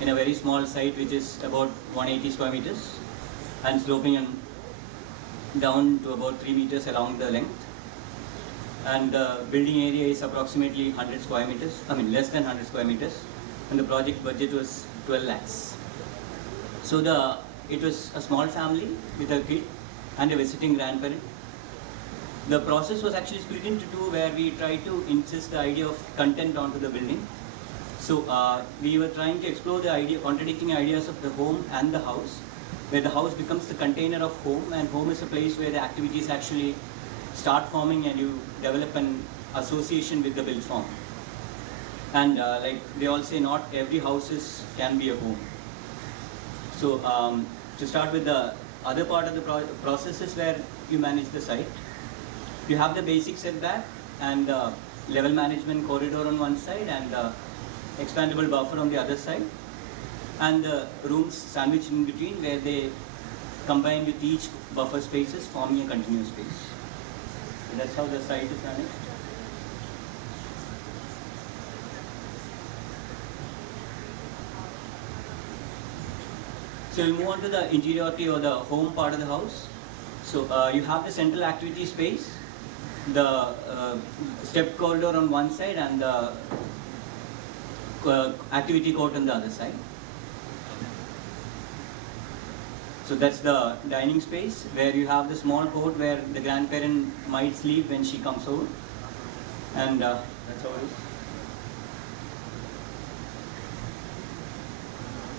in a very small site which is about 180 square meters and sloping down to about 3 meters along the length. And the building area is approximately 100 square meters, less than 100 square meters, and the project budget was 12 lakhs. So it was a small family with a kid and a visiting grandparent. The process was actually split into two, where we tried to insist the idea of content onto the building. So we were trying to explore the contradicting ideas of the home and the house, where the house becomes the container of home, and home is a place where the activities actually start forming and you develop an association with the built form. And like they all say, not every house can be a home. So to start with, the other part of the process is where you manage the site. You have the basic setback and level management corridor on one side and expandable buffer on the other side, and the rooms sandwiched in between where they combine with each buffer spaces, forming a continuous space. So that's how the site is managed. So we'll move on to the interiority or the home part of the house. So you have the central activity space, the step corridor on one side, and the activity court on the other side. So that's the dining space, where you have the small court where the grandparent might sleep when she comes over, and that's how it is.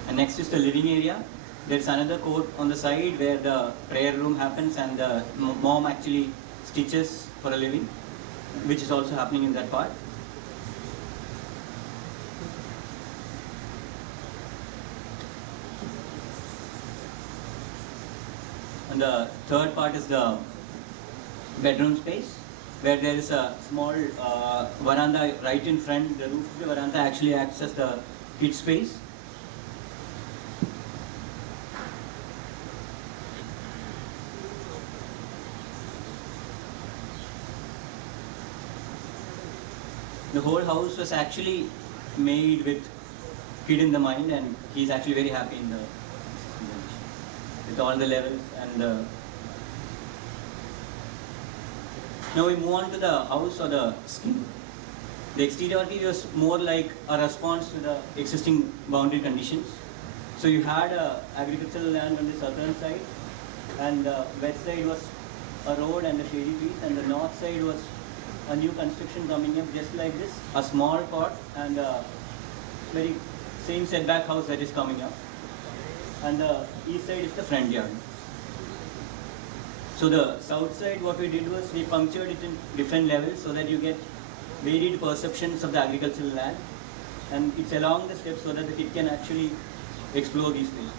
And next is the living area. There's another court on the side where the prayer room happens, and the mom actually stitches for a living, which is also happening in that part. And the third part is the bedroom space, where there is a small veranda right in front. The roof of the veranda actually acts as the kids' space. The whole house was actually made with kid in the mind, and he's actually very happy with all the levels. And now we move on to the house or the skin. The exteriority was more like a response to the existing boundary conditions. So you had agricultural land on the southern side, and the west side was a road and a shady trees, and the north side was a new construction coming up just like this, a small court and a very same setback house that is coming up. And the east side is the front yard. So the south side, what we did was we punctured it in different levels so that you get varied perceptions of the agricultural land, and it's along the steps so that the kid can actually explore these places.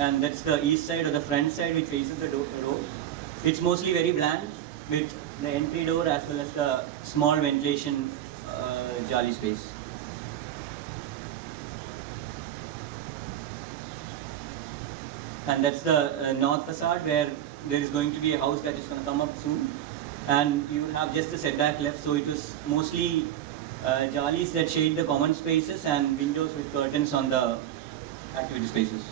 And that's the east side or the front side which faces the road. It's mostly very bland with the entry door as well as the small ventilation jolly space. And that's the north facade, where there is going to be a house that is going to come up soon, and you have just the setback left. So it was mostly jollies that shade the common spaces and windows with curtains on the activity spaces.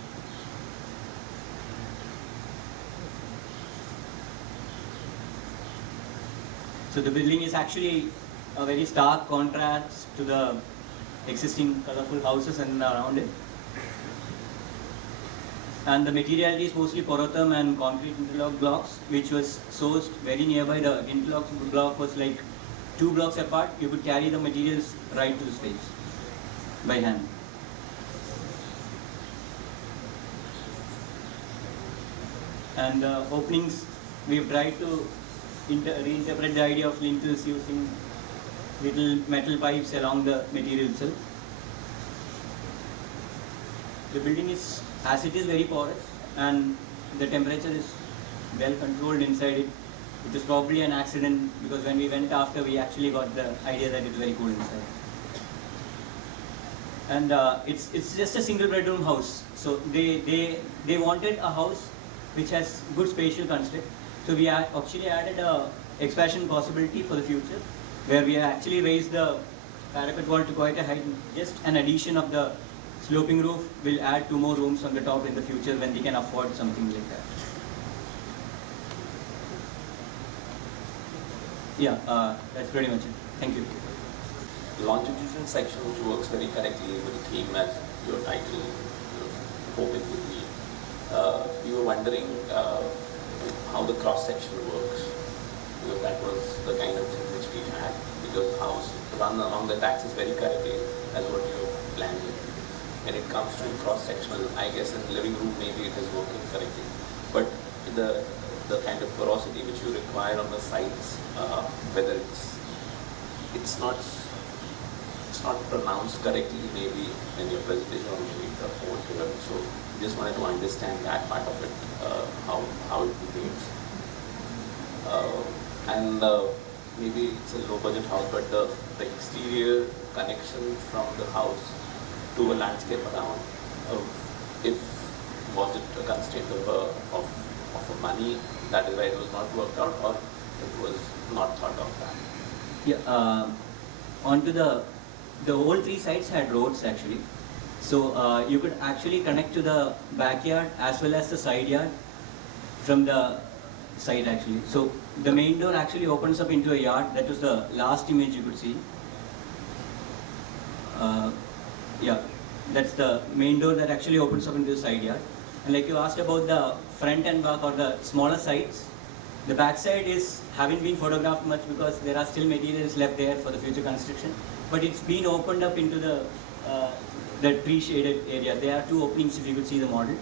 So the building is actually a very stark contrast to the existing colorful houses and around it. And the materiality is mostly porotherm and concrete interlock blocks, which was sourced very nearby. The interlock block was like 2 blocks apart. You could carry the materials right to the space by hand. And openings, we've tried to reinterpret the idea of lintels using little metal pipes along the material itself. The building is, as it is, very porous, and the temperature is well controlled inside it. It was probably an accident, because when we went after, we actually got the idea that it was very cool inside. And it's just a single bedroom house. So they wanted a house which has good spatial construct. So we actually added a expansion possibility for the future, where we have actually raised the parapet wall to quite a height. Just an addition of the sloping roof will add 2 more rooms on the top in the future when we can afford something like that. Yeah, that's pretty much it. Thank you. Longitudinal section which works very correctly with the theme as your title, hope it would be. You were wondering how the cross section works, because that was the kind of thing which we had, because house run along the Taac is very correctly as what you planned it. When it comes to cross sectional, I guess in living room maybe it is working correctly, but the kind of porosity which you require on the sides, whether it's not pronounced correctly maybe in your presentation or maybe the whole pyramid. So just wanted to understand that part of it, how it behaves. And maybe it's a low budget house, but the exterior connection from the house to a landscape around, if was it a constraint of money, that is why it was not worked out, or it was not thought of that? Yeah, onto the whole 3 sides had roads actually, so you could actually connect to the backyard as well as the side yard from the side actually. So the main door actually opens up into a yard. That was the last image you could see. Yeah, that's the main door that actually opens up into the side yard. And like you asked about the front and back or the smaller sides, the back side haven't been photographed much because there are still materials left there for the future construction. But it's been opened up into the tree shaded area. There are 2 openings if you could see the model,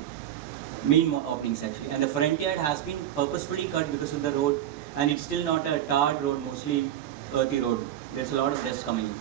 main openings actually. And the front yard has been purposefully cut because of the road, and it's still not a tarred road, mostly earthy road. There's a lot of dust coming in.